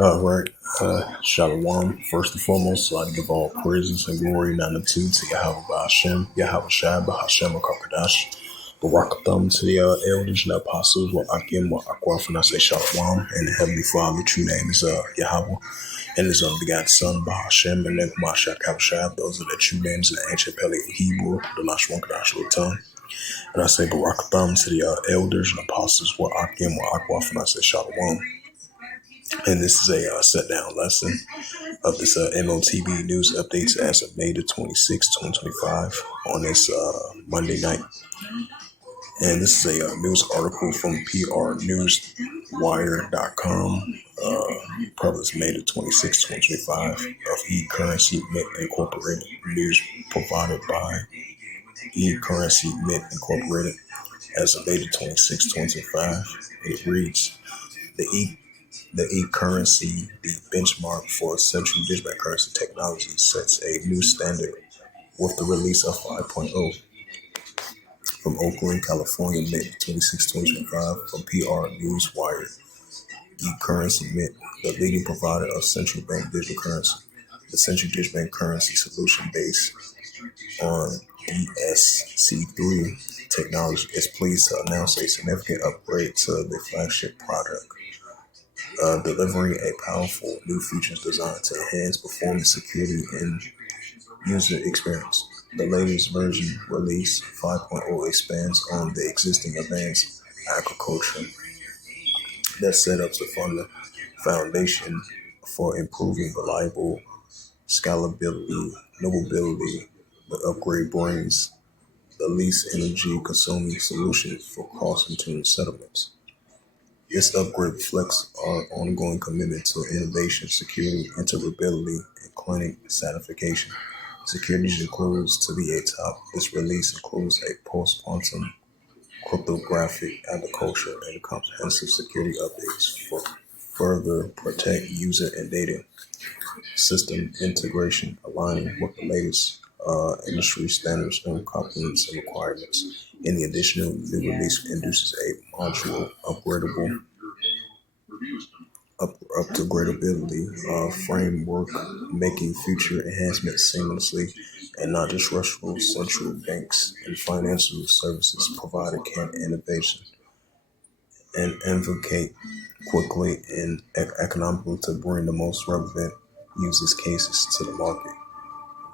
All right. Shalom. First and foremost, I'd give all praises and glory and honor to Yahweh Hashem, Yahweh Shai, Hashem, Kakadash. Barak Thumb to the elders and the apostles, what Akim, what Akwaf, and I say Shalom. And the Heavenly Father, true name is Yahweh, and his unbegotten Son, Bahashem, and then Mashak Kabashab. Those are the true names in the ancient Paleo Hebrew, the Lashwan Kadash tongue. And I say Barak Thumb to the elders and apostles, what Akim, what Akwaf, and I say Shalom. And this is a sit-down lesson of this M.O.T.B news updates as of May the 26th, 2025 on this Monday night. And this is a news article from prnewswire.com, published May the 26th, 2025 of E-Currency Mint Incorporated. News provided by E-Currency Mint Incorporated as of May the 26th, 2025. It reads, the e-currency, the benchmark for central digital currency technology, sets a new standard with the release of 5.0 from Oakland, California, May 26, 2025, from PR Newswire. E-Currency Mint, the leading provider of central bank digital currency. The central digital bank currency solution based on ESC3 technology is pleased to announce a significant upgrade to the flagship product. Delivering a powerful new features designed to enhance performance, security, and user experience. The latest version, release 5.0, expands on the existing advanced agriculture that set up the foundation for improving reliable scalability, knowability. The upgrade brings the least energy consuming solution for cross-internal settlements. This upgrade reflects our ongoing commitment to innovation, security, interoperability, and client certification. Security includes to be a top. This release includes a post-quantum cryptographic agriculture and comprehensive security updates for further protect user and data system integration, aligning with the latest industry standards and compliance and requirements. In the additional new release introduces a module upgradable upgradability framework, making future enhancements seamlessly and not disruptive. Central banks and financial services provider can innovation and advocate quickly and economically to bring the most relevant uses cases to the market.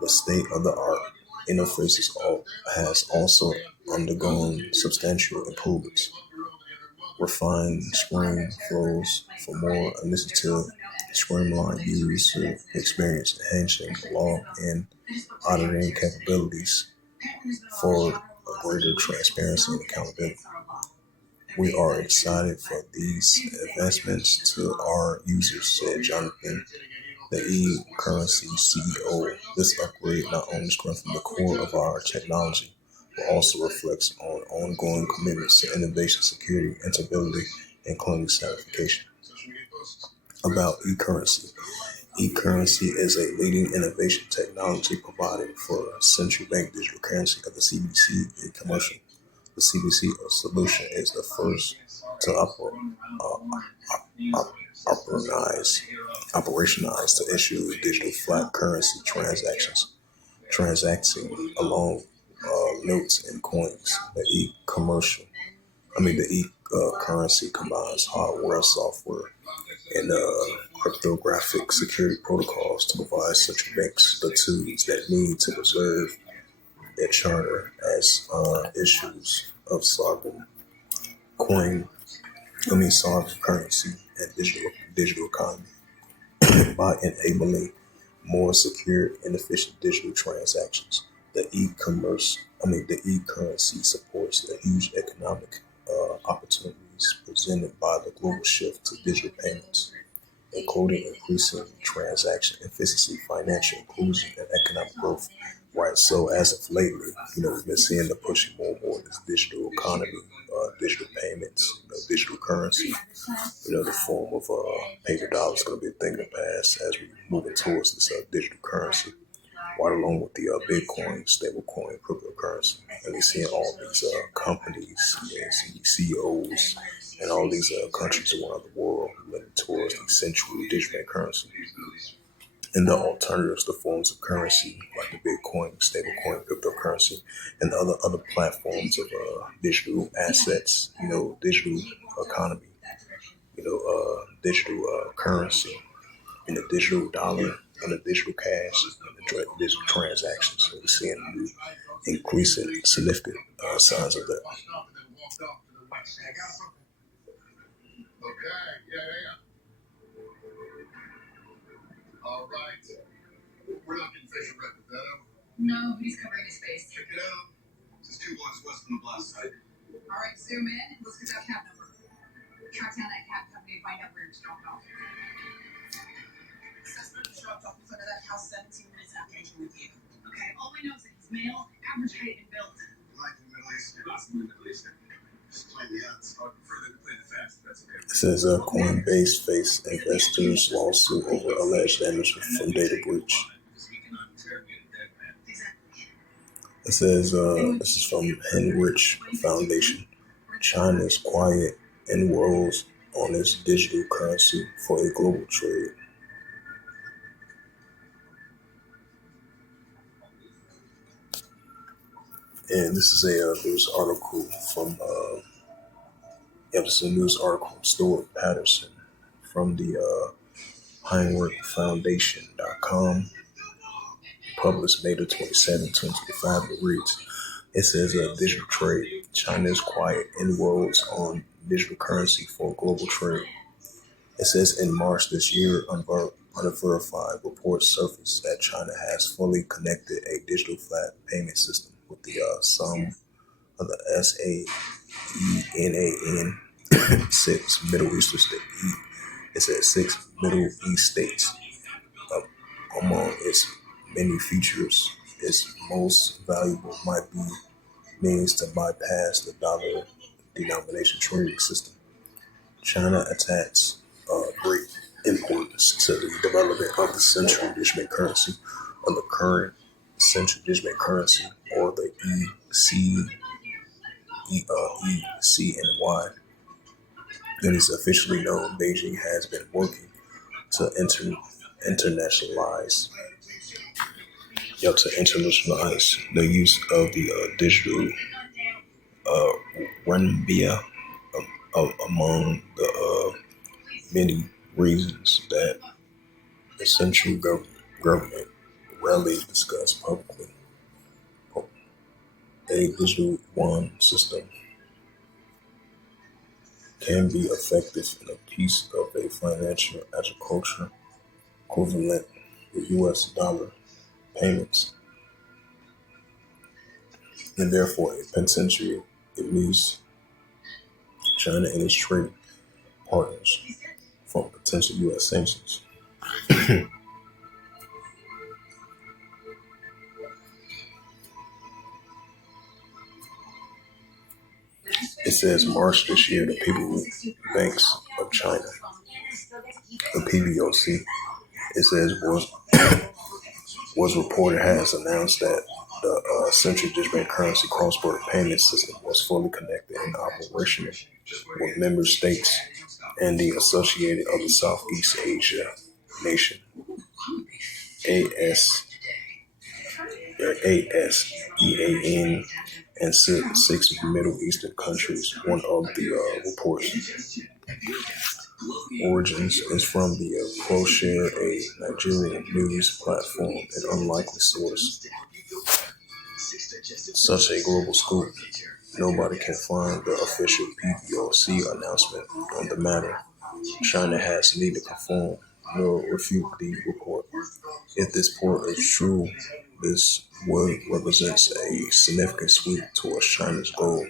The state-of-the-art interfaces has also undergone substantial improvements. Refined screen flows for more initiative, streamlined user experience, enhancing log and auditing capabilities for greater transparency and accountability. We are excited for these advancements to our users, said Jonathan, the e-currency CEO. This upgrade not only strengthens the core of our technology, but also reflects on ongoing commitments to innovation, security, interoperability, and client certification. About e-currency. E-currency is a leading innovation technology provider for central bank digital currency of the CBDC and commercial. The CBDC solution is the first to operationalize to issue digital flat currency transacting along notes and coins. The e-currency combines hardware, software, and cryptographic security protocols to provide central banks the tools that need to preserve their charter as issues of sovereign currency and digital economy by enabling more secure and efficient digital transactions. The e-currency supports the huge economic opportunities presented by the global shift to digital payments, including increasing transaction efficiency, financial inclusion, and economic growth. Right. So as of lately, we've been seeing the pushing more and more this digital economy, digital payments, digital currency. The form of paper dollars is going to be a thing of the past as we moving towards this digital currency, right along with the Bitcoin, stablecoin, cryptocurrency. And we're seeing all these companies, CEOs, and all these countries around the world looking towards the central digital currency. And the alternatives, the forms of currency like the Bitcoin, stablecoin, cryptocurrency, and the other platforms of digital assets, digital economy, digital currency, and the digital dollar, and the digital cash, and the digital transactions. So we're seeing new increasing significant signs of that. It says Coinbase face investors lawsuit over alleged damage from data breach. It says this is from Henrich Foundation. China's quiet inroads on its digital currency for a global trade. And this is a news article from this is a news article from Stuart Patterson from the HeinrichFoundation.com, published May the 27th, 2025. It reads, it says digital trade. China's quiet inroads on digital currency for global trade. It says in March this year, unverified reports surfaced that China has fully connected a digital flat payment system with the some of the SAENAN 6 Middle Eastern states. It says 6 Middle East states. Among its many features, its most valuable might be means to bypass the dollar denomination trading system. China attaches great importance to the development of the central digital currency, or the current central digital currency, or the ECNY. It is officially known Beijing has been working to internationalize the use of the digital renminbi, among the many reasons that the central government rarely discuss publicly. A digital yuan system can be effective in a piece of a financial agriculture equivalent with US dollar payments, and therefore a potential it leaves China and its trading partners from potential US sanctions. It says March this year, the People's Banks of China, the PBOC, it says was reported has announced that the central digital currency cross-border payment system was fully connected and operational with member states and the Associated of the Southeast Asia Nation ASEAN and 6 Middle Eastern countries. One of the report's origins is from the ProShare, a Nigerian news platform, an unlikely source. Such a global scoop, nobody can find the official PBOC announcement on the matter. China has neither confirmed nor refute the report. If this report is true, this would represents a significant sweep towards China's goal.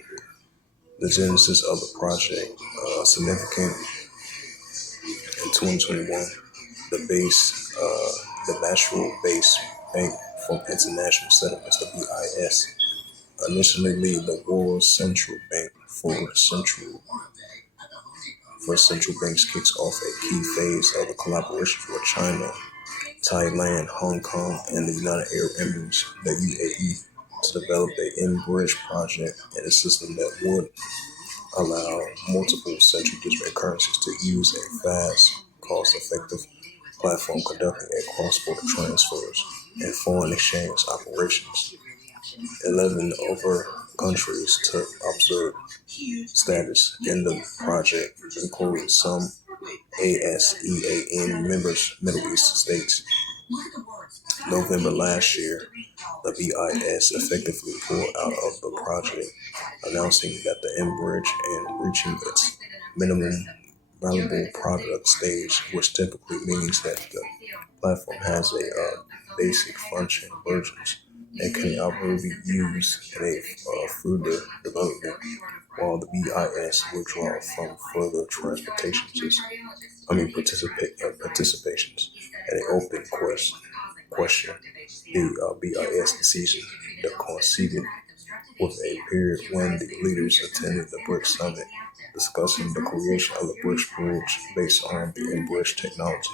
The genesis of the project, significant in 2021, the National Base Bank from International Settlements, the BIS, initially the world's central bank for central banks, kicks off a key phase of the collaboration with China, Thailand, Hong Kong, and the United Arab Emirates, the UAE, to develop the M-Bridge project and a system that would allow multiple central digital currencies to use a fast, cost-effective platform conducting a cross-border transfers and foreign exchange operations. 11 other countries took observed status in the project, including some ASEAN members, Middle East states. November last year, the BIS effectively pulled out of the project, announcing that the bridge and reaching its minimum valuable product stage, which typically means that the platform has a basic function versions and can already be used in a further development, while the BIS withdraw from further participations and an open question. The BIS decision coincided with a period when the leaders attended the BRICS summit, discussing the creation of the BRICS bridge based on the bridge technology.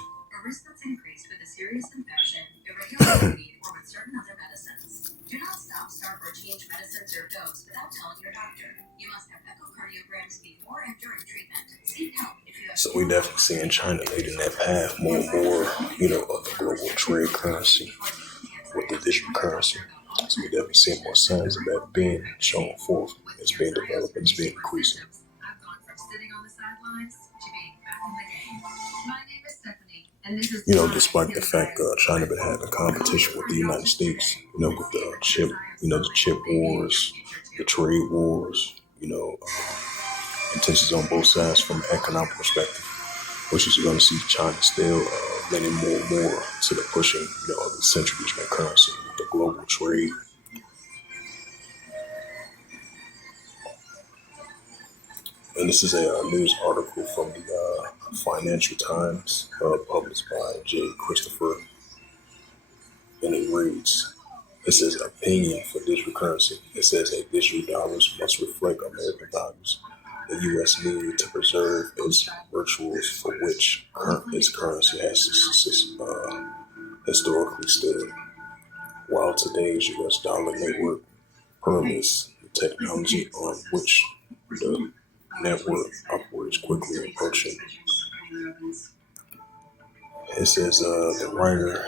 So we definitely seeing China leading that path more and more, of the global trade currency with the digital currency. So we definitely see more signs of that being shown forth. It's being developed and it's being increasing. Despite the fact China been having competition with the United States, with the chip wars, the trade wars, intentions on both sides from an economic perspective, which is going to see China still leaning more and more to the pushing, of the central digital currency, the global trade. And this is a news article from the Financial Times, published by J. Christopher, and it reads, it says opinion for digital currency. It says a digital dollars must reflect American values. The U.S. need to preserve its virtues for which its currency has historically stood. While today's U.S. dollar network permits the technology on which the network operates quickly approaching. It says the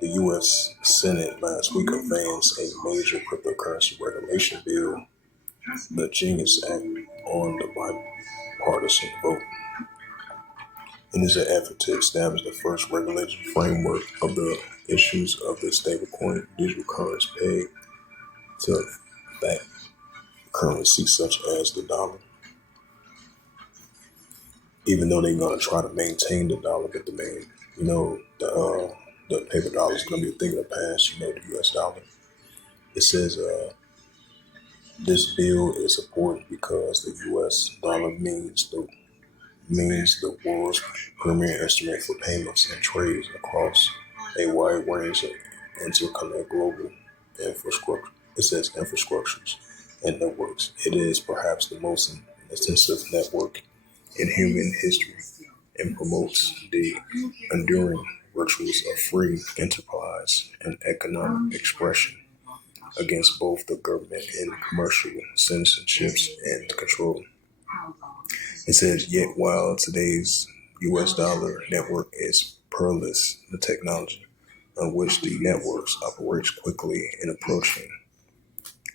U.S. Senate last week advanced a major cryptocurrency regulation bill, the Genius Act, on the bipartisan vote. It is an effort to establish the first regulatory framework of the issues of the stablecoin digital currency pegged to back currency such as the dollar. Even though they're gonna try to maintain the dollar, but the paper dollar is gonna be a thing of the past. The U.S. dollar. It says this bill is important because the U.S. dollar means the world's premier instrument for payments and trades across a wide range of interconnected global infrastructure. It says infrastructures and networks. It is perhaps the most extensive network in human history and promotes the enduring virtues of free enterprise and economic expression against both the government and commercial censorships and control. It says, yet while today's U.S. dollar network is perilous, the technology on which the networks operates quickly and approaching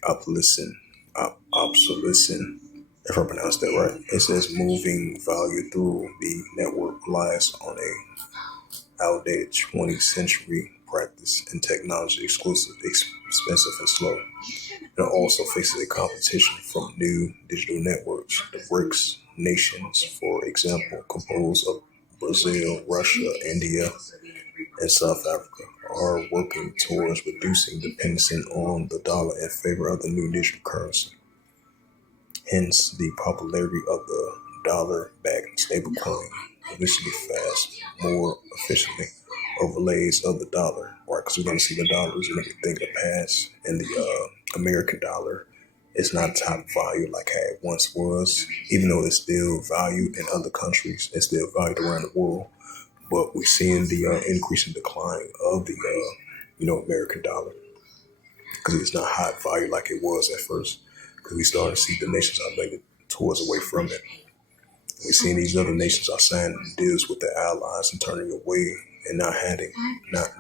obsolescence, if I pronounce that right. It says moving value through the network relies on a outdated 20th century practice and technology expensive and slow. It also faces a competition from new digital networks. The BRICS nations, for example, composed of Brazil, Russia, India, and South Africa, are working towards reducing dependency on the dollar in favor of the new digital currency. Hence, the popularity of the dollar-backed stablecoin, initially fast, more efficiently overlays of the dollar, right? Because we're going to see the dollar is going to be a thing of the past, and the American dollar is not top value like it once was, even though it's still valued in other countries, it's still valued around the world. But we're seeing the increasing decline of the American dollar because it's not high value like it was at first. Because we started to see the nations are making towards away from it. We're seeing these other nations are signing deals with their allies and turning away and not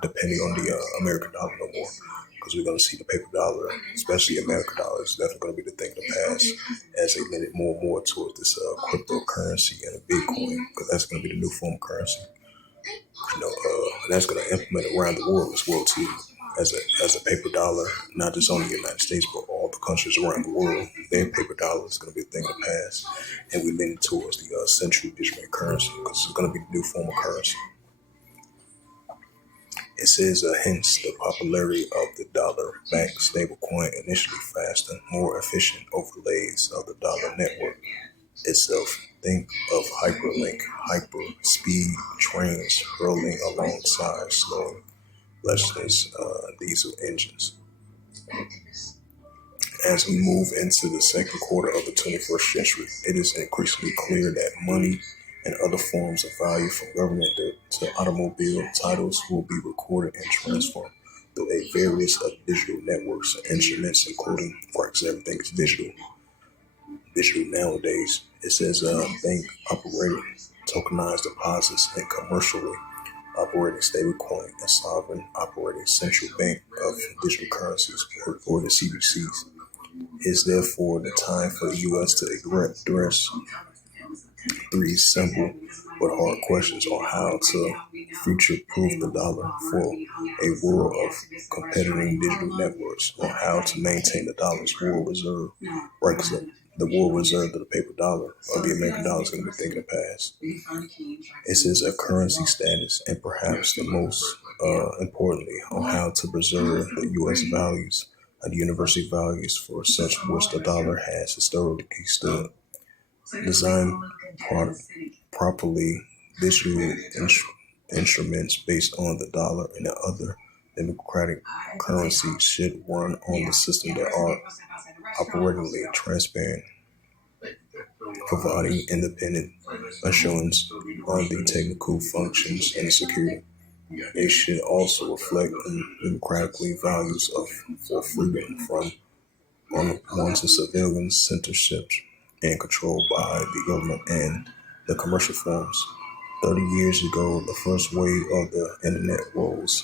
depending on the American dollar no more. Because we're going to see the paper dollar, especially American dollar, is definitely going to be the thing to pass as they lean it more and more towards this cryptocurrency and a Bitcoin, because that's going to be the new form of currency. And that's going to implement around the world as well too, as a paper dollar, not just only the United States, but all the countries around the world. Their paper dollar is going to be a thing to pass, and we're leaning towards the central digital currency because it's going to be the new form of currency. It says, hence the popularity of the dollar-backed stablecoin, initially faster, more efficient overlays of the dollar network itself. Think of hyperlink, hyper-speed trains hurling alongside slowing, luscious diesel engines. As we move into the second quarter of the 21st century, it is increasingly clear that money and other forms of value from government to automobile titles will be recorded and transformed through a various of digital networks and instruments, including, for example, everything is digital. Digital nowadays. It says bank operating tokenized deposits and commercially operating stablecoin and sovereign operating central bank of digital currencies or the CBCs. Is therefore the time for the U.S. to address three simple but hard questions on how to future-proof the dollar for a world of competing digital networks, on how to maintain the dollar's world reserve, right? Because the world reserve of the paper dollar or the American dollar is going to be thinking of the past. It says a currency status and perhaps the most importantly on how to preserve the U.S. values and universal values for such which the dollar has historically stood. Design properly digital instruments based on the dollar and the other democratic currencies should run on the system that are operatingly transparent, providing independent assurance on the technical functions and security. It should also reflect democratically values for freedom from unwanted surveillance, censorship, and control by the government and the commercial firms. 30 years ago, the first wave of the internet rose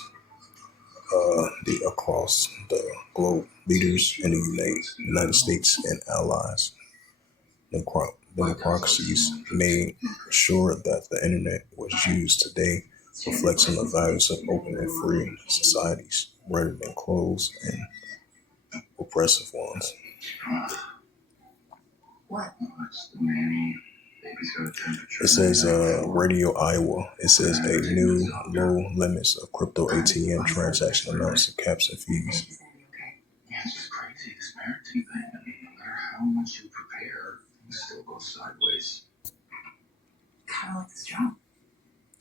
across the globe. Leaders in the United States and allies, democracies made sure that the internet was used today reflects on the values of open and free societies rather than closed and oppressive ones. It says Radio Iowa. It says a new low limits of crypto ATM transaction amounts and caps and fees. Yeah, it's just crazy, this parenting thing. I mean, no matter how much you prepare, things still go sideways. Kind of like this job.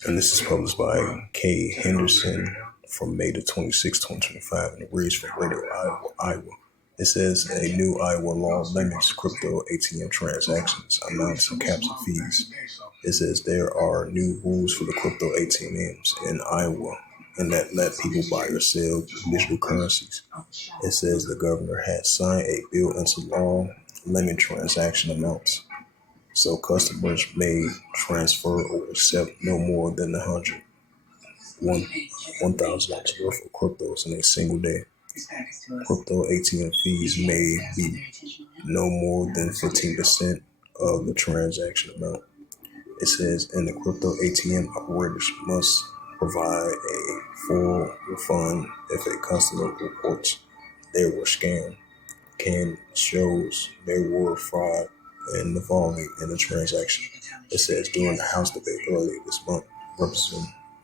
And this is published by K. Henderson from May the 26th, 2025, and it reads from Radio Iowa. It says a new Iowa law limits crypto ATM transactions, amounts, and caps and fees. It says there are new rules for the crypto ATMs in Iowa and that let people buy or sell digital currencies. It says the governor has signed a bill into law limiting transaction amounts. So customers may transfer or accept no more than $1,000 worth of cryptos in a single day. Crypto ATM fees may be no more than 15% of the transaction amount. It says, and the crypto ATM operators must provide a full refund if a customer reports they were scammed, can shows they were fraud and involving in the transaction. It says during the House debate earlier this month,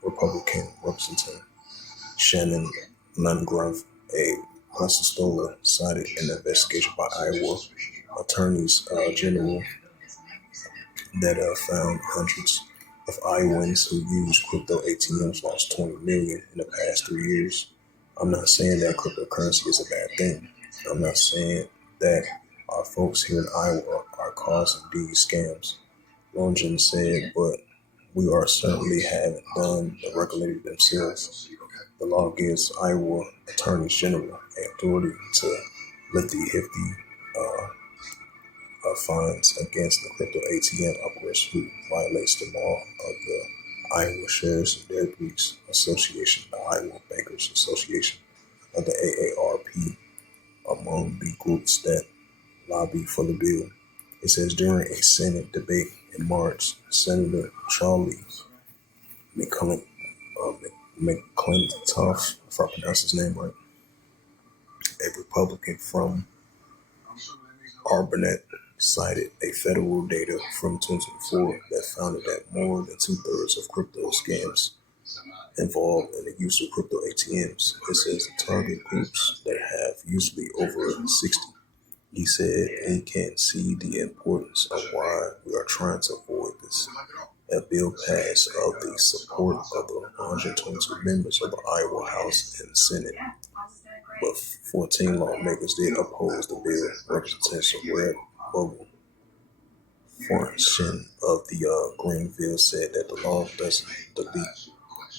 Republican Representative Shannon Landgraf, a prosecutor, cited an investigation by Iowa attorneys general that found hundreds of Iowans who use crypto ATMs lost $20 million in the past 3 years. I'm not saying that cryptocurrency is a bad thing. I'm not saying that our folks here in Iowa are causing these scams. Longin said, but we are certainly haven't done the regulated themselves. The law gives Iowa attorneys general authority to lift the hefty fines against the crypto ATM operators who violates the law of the Iowa Shares and Debtors Association, the Iowa Bankers Association, of the AARP, among the groups that lobbied for the bill. It says during a Senate debate in March, Senator Charlie McClellan, McClintoff, if I pronounce his name right, a Republican from Arpanet, cited a federal data from 2024 that found that more than two-thirds of crypto scams involved in the use of crypto ATMs. It says the target groups that have usually over 60. He said he can see the importance of why we are trying to avoid this. A bill passed of the support of the 122 members of the Iowa House and Senate, but 14 lawmakers did oppose the bill. Representative Red Vogel, Fortune of the Greenville, said that the law doesn't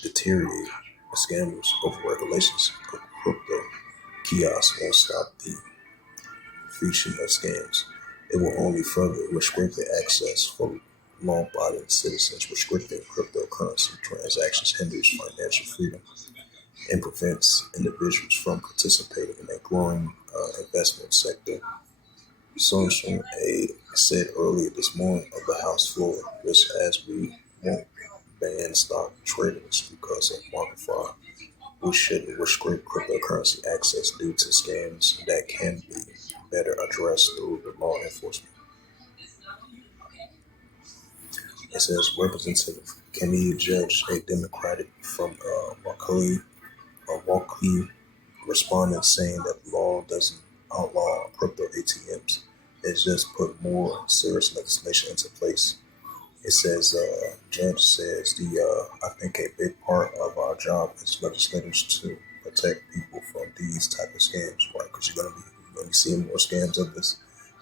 deteriorate the scammers over regulations of crypto kiosks won't stop the phishing of scams. It will only further restrict the access for law-abiding citizens. Restricting cryptocurrency transactions hinders financial freedom and prevents individuals from participating in a growing investment sector. Social Aid said earlier this morning of the House floor, just as we won't ban stock traders because of market fraud, we shouldn't restrict cryptocurrency access due to scams that can be better addressed through the law enforcement. It says Representative Kenny Judge, a Democratic from Milwaukee, responded saying that the law doesn't outlaw crypto ATMs. It just put more serious legislation into place. It says, Judge says, I think a big part of our job as legislators to protect people from these type of scams, right? Because you're gonna be seeing more scams of this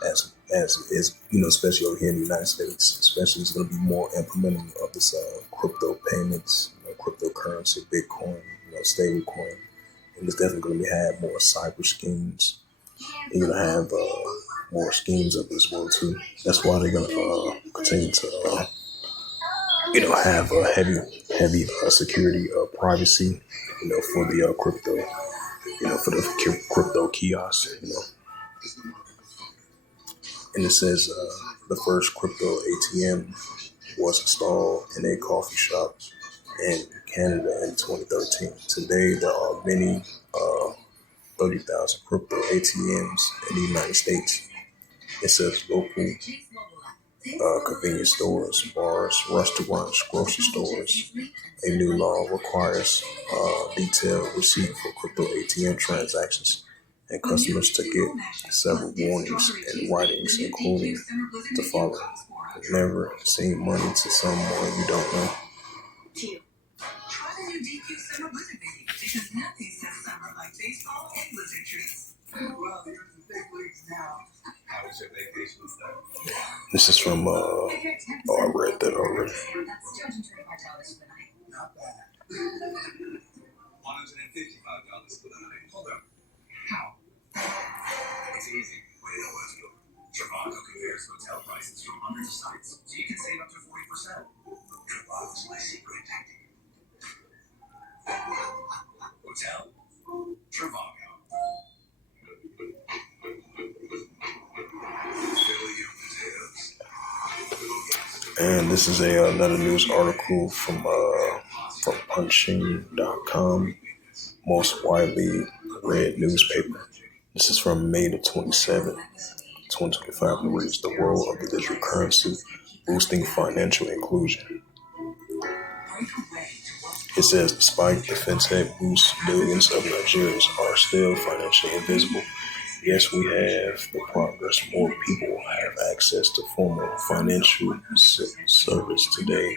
as is, especially over here in the United States. Especially, there's gonna be more implementing of this crypto payments, cryptocurrency, Bitcoin, stable coin, and it's definitely gonna have more cyber schemes. You're gonna have more schemes of this world too. That's why they're gonna continue to, have a heavy security privacy, for the crypto, for the crypto kiosks. And it says the first crypto ATM was installed in a coffee shop in Canada in 2013. Today, there are many 30,000 crypto ATMs in the United States. It says local convenience stores, bars, restaurants, grocery stores. A new law requires detailed receipt for crypto ATM transactions, and customers to get several warnings and writings, including to follow. Never send money to someone you don't know. Try the new DQ Summer Blizzard Baby, because nothing says summer like baseball and blizzard treats. Well, they're in the big leagues now. How was your vacation stuff? This is from, I read that already. That's $225 for the night. Not bad. $155 for the night. Hold up. How? It's easy. Wait, let's go. Trivago compares hotel prices from hundreds of sites, so you can save up to 40%. Trivago's my secret tactic. Hotel? Trivago. And this is another news article from punching.com, most widely read newspaper. This is from May the 27th, 2025, and reads the role of the digital currency boosting financial inclusion. It says, despite the fintech boost, millions of Nigerians are still financially invisible. Yes, we have the progress. More people have access to formal financial service today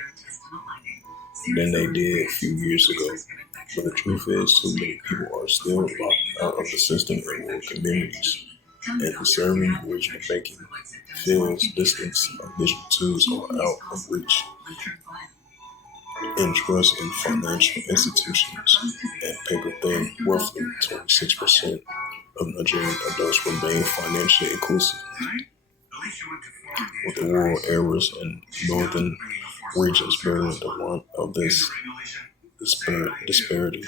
than they did a few years ago. But the truth is, too many people are still locked out of the system in rural communities. And preserving original banking feels distance of digital tools are out of reach. Interest in financial institutions and paper thin, roughly 26% of Nigerian adults remain financially inclusive. with the rural areas and northern regions bearing the brunt of this disparity.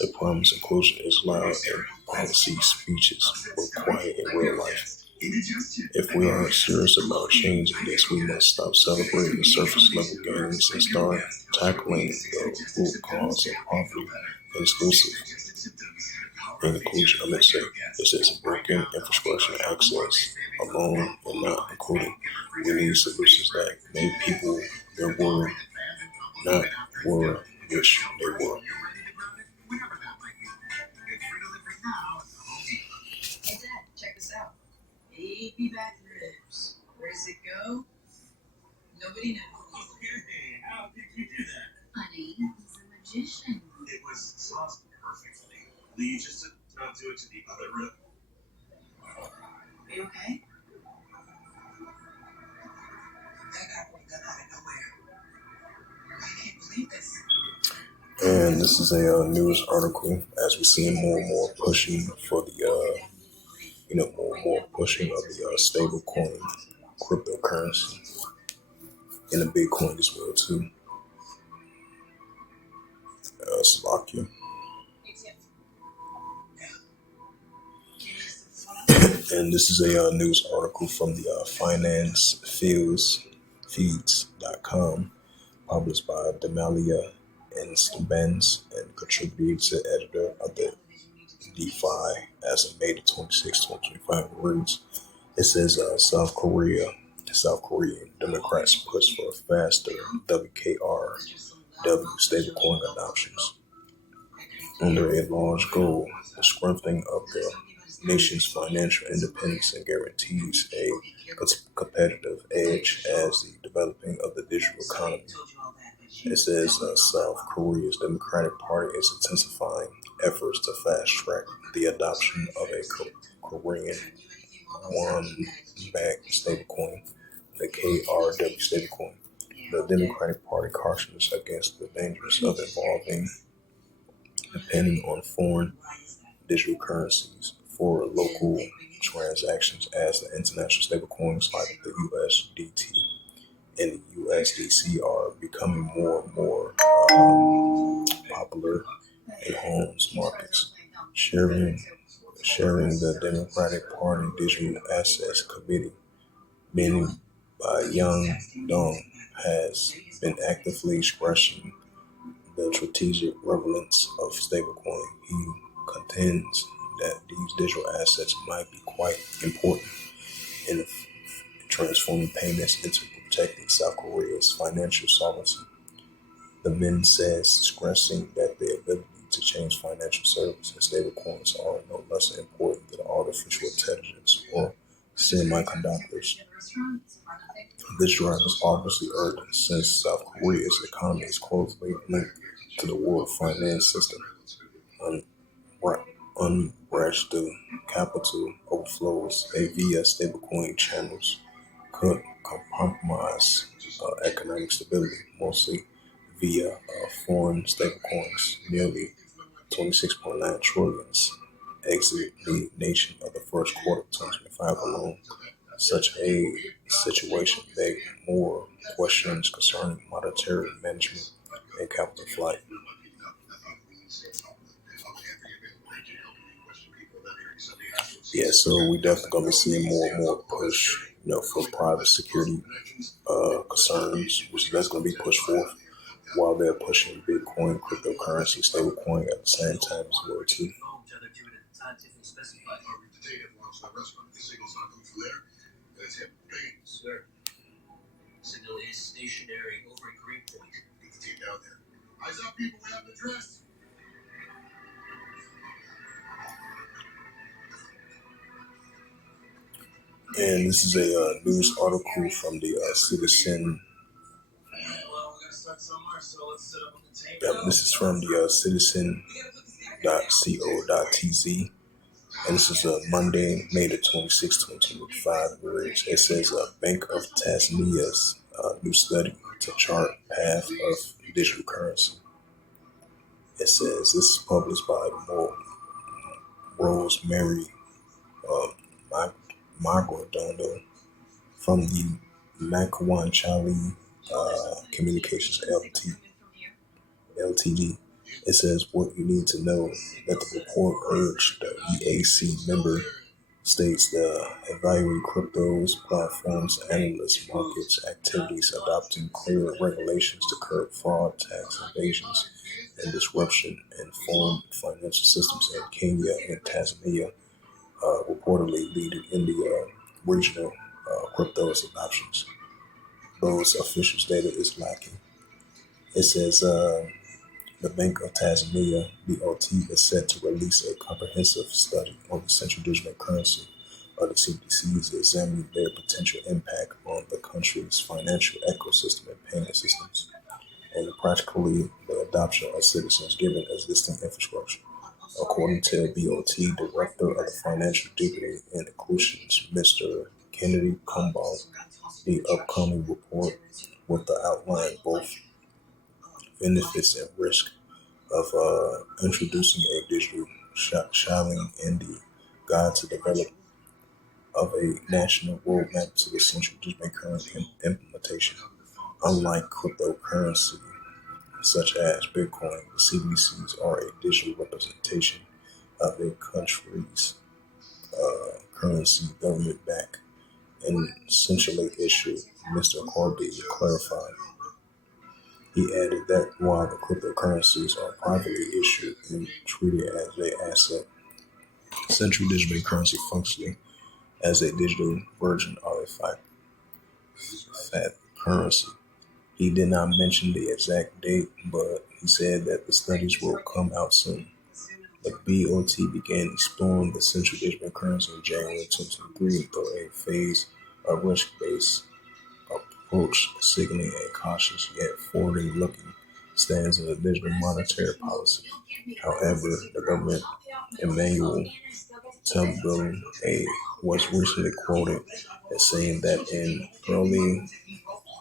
The promised inclusion is loud in policy speeches, but quiet in real life. If we are serious about changing this, we must stop celebrating the surface level gains and start tackling the root cause of poverty and inclusion. It says broken infrastructure access alone and not including. We need solutions that make people their word, not were which they were. Hey Dad, check this out. Baby back ribs. Where does it go? Nobody knows. Okay, how did you do that? Honey, he's a magician. It was sauced perfectly. Lee just not do it to the other rib. Are you okay? That guy pulled that out of nowhere. I can't believe this. And this is a news article as we see more and more pushing for the more and more pushing of the stable coin cryptocurrency and the Bitcoin as well too. Slovakia. And this is a news article from the financefeeds.com, published by Demalia and Benz and contributed to editor of the DeFi as of May 26, 2025. Reads, it says South Korean Democrats push for faster WKRW stablecoin adoptions. Under a large goal, the strengthening of the nation's financial independence and guarantees a competitive edge as the developing of the digital economy. It says South Korea's Democratic Party is intensifying efforts to fast-track the adoption of a Korean won-backed stablecoin, the KRW stablecoin. The Democratic Party cautions against the dangers of depending on foreign digital currencies for local transactions, as the international stablecoins like the USDT and the USDC are becoming more and more popular in homes markets. Sharing the Democratic Party Digital Assets Committee, meaning by Young Dong, has been actively expressing the strategic relevance of stablecoin. He contends that these digital assets might be quite important in transforming payments into protecting South Korea's financial sovereignty. The men says, stressing that the ability to change financial services and stablecoins are no less important than artificial intelligence or semiconductors. This drive is obviously urgent since South Korea's economy is closely linked to the world finance system. Unbrushed capital overflows via stablecoin channels could compromise economic stability, mostly via foreign stablecoins. Nearly 26.9 trillion exited the nation of the first quarter of 2025 alone. Such a situation begs more questions concerning monetary management and capital flight. Yeah, so we definitely gonna be seeing more and more push, for private security concerns, which that's gonna be pushed forth while they're pushing Bitcoin, cryptocurrency, stablecoin at the same time as well too. Signal is stationary over at Greenpoint. Get the team down there. Eyes up, people, we have the dress. And this is a news article from the Citizen. This is from the citizen.co.tz. And this is Monday, May 26, 2025. It says Bank of Tanzania's new study to chart path of digital currency. It says this is published by Rosemary Margaredondo from the Makwanchali Communications LTD. It says what you need to know that the report urged the EAC member states the evaluate cryptos, platforms, analysts, markets, activities, adopting clear regulations to curb fraud, tax evasions, and disruption in foreign financial systems in Kenya and Tanzania, reportedly leading India regional cryptos adoptions. Those officials' data is lacking. It says the Bank of Tanzania (BOT) is set to release a comprehensive study on the central digital currency of the CBDCs, examining their potential impact on the country's financial ecosystem and payment systems, and practically the adoption of citizens given existing infrastructure. According to BOT Director of the Financial Dignity and Inclusions, Mr. Kennedy Kumbal, the upcoming report with the outline both benefits and risk of introducing a digital shilling in the guide to develop of a national roadmap to the central digital currency implementation. Unlike cryptocurrency such as Bitcoin, the CBDCs are a digital representation of a country's currency, government backed and centrally issued. Mr. Corby clarified. He added that while the cryptocurrencies are privately issued and treated as an asset, central digital currency functioning as a digital version of a fiat currency. He did not mention the exact date, but he said that the studies will come out soon. The BOT began exploring the central digital currency in January 2023 through a phase of risk-based approach, signaling a cautious yet forward-looking stance in the digital monetary policy. However, the government M.O.T.B was recently quoted as saying that an early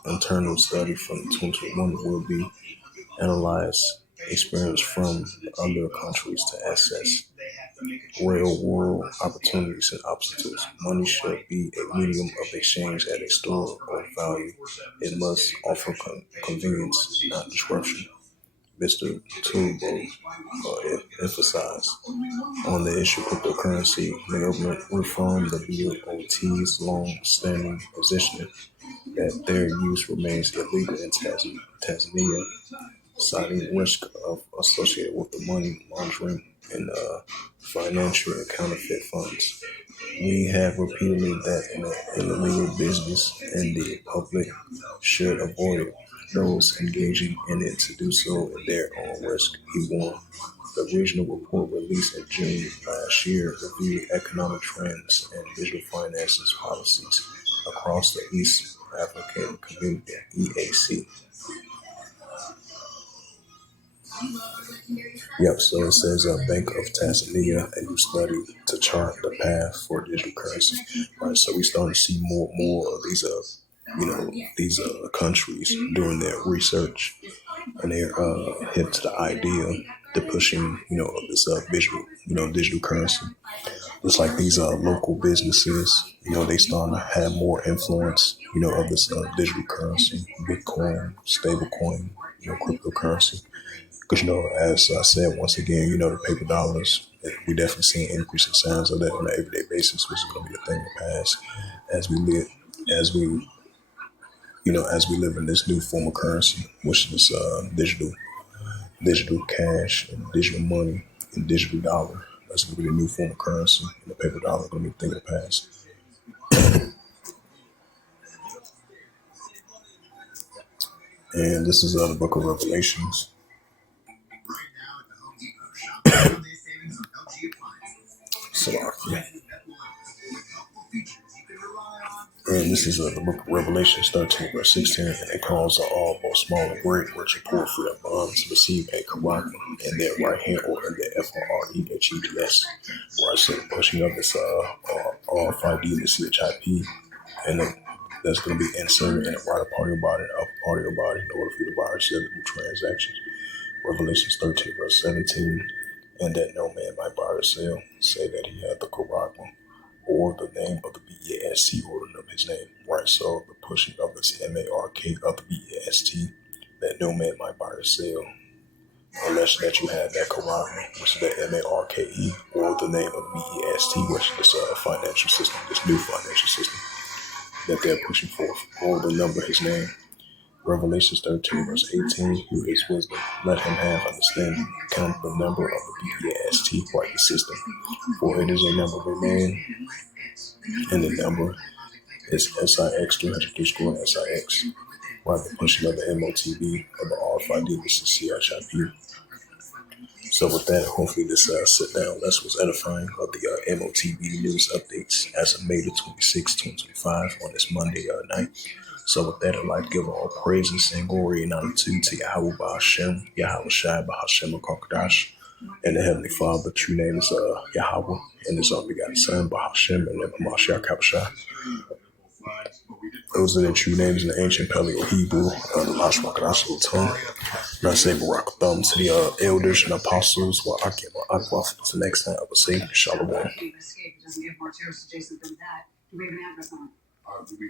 internal study from 2021 will be analyzed experience from other countries to assess real world opportunities and obstacles. Money should be a medium of exchange at a store or value. It must offer convenience, not disruption. Mr. Turbo emphasized on the issue of cryptocurrency. The government reformed the BOT's long-standing position that their use remains illegal in Tanzania, citing risk of associated with the money laundering and financial and counterfeit funds. We have repeatedly that in the illegal business and the public should avoid it. Those engaging in it to do so at their own risk, he warned. The regional report released in June last year reviewed economic trends and digital finances policies across the East African Community (EAC). Yep, so it says Bank of Tanzania, a new study to chart the path for digital currency. Right, so we starting to see more of these these countries doing their research, and they're hip to the idea. They're pushing of this digital currency. It's like these local businesses, they starting to have more influence, of this digital currency, Bitcoin, stablecoin, cryptocurrency. Because, as I said, once again, the paper dollars, we definitely seeing increasing signs of that on an everyday basis, which is going to be a thing of the past as we live, as we, as we live in this new form of currency, which is digital cash and digital money and digital dollar. That's going to be the new form of currency, and the paper dollar is going to be a thing of the past. And this is the book of Revelations. So, yeah. And this is the book of Revelations 13, verse 16. And it calls all, both small and great, rich and poor, free and bond, to receive a karaka in their right hand or in their FREHEDS, where I said pushing of this RFID and the CHIP. And that's going to be inserted in the right part of your body, the upper part of your body, in order for you to buy or sell the new transactions. Revelations 13, verse 17. And that no man might buy or sell, say that he had the karaka. or the name of the BEST or the number his name, right? So the pushing of this MARK of the BEST that no man might buy or sell unless that you have that camaraderie, which is the MARKE, or the name of BEST, which is this financial system, this new financial system that they're pushing forth, or the number his name. Revelations 13, verse 18, who is wisdom, let him have understanding, count the number of the BEST, right, the system, for it is a number of a man, and the number is SIX 300 SIX, right, the pushing of the M.O.T.B of the RFID, this is CHIP. So with that, hopefully this sit down lesson was edifying of the M.O.T.B news updates as of May the 26th, 2025 on this Monday night. So with that, I'd like to give all praises and glory and honor to Yahweh Ba'Hashem, Yahweh Shai Ba'Hashem Kakadash, and the Heavenly Father. True name is Yahweh, and His unbegotten Son Ba'Hashem, and then Mashiach Kabashah. Those are the true names in the ancient Paleo Hebrew, the Lashmakadash tongue. And I say Barak Thumb to the elders and apostles, while I get my aqua to the next time I would say Shalom. We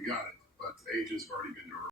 got it, but the agents have already been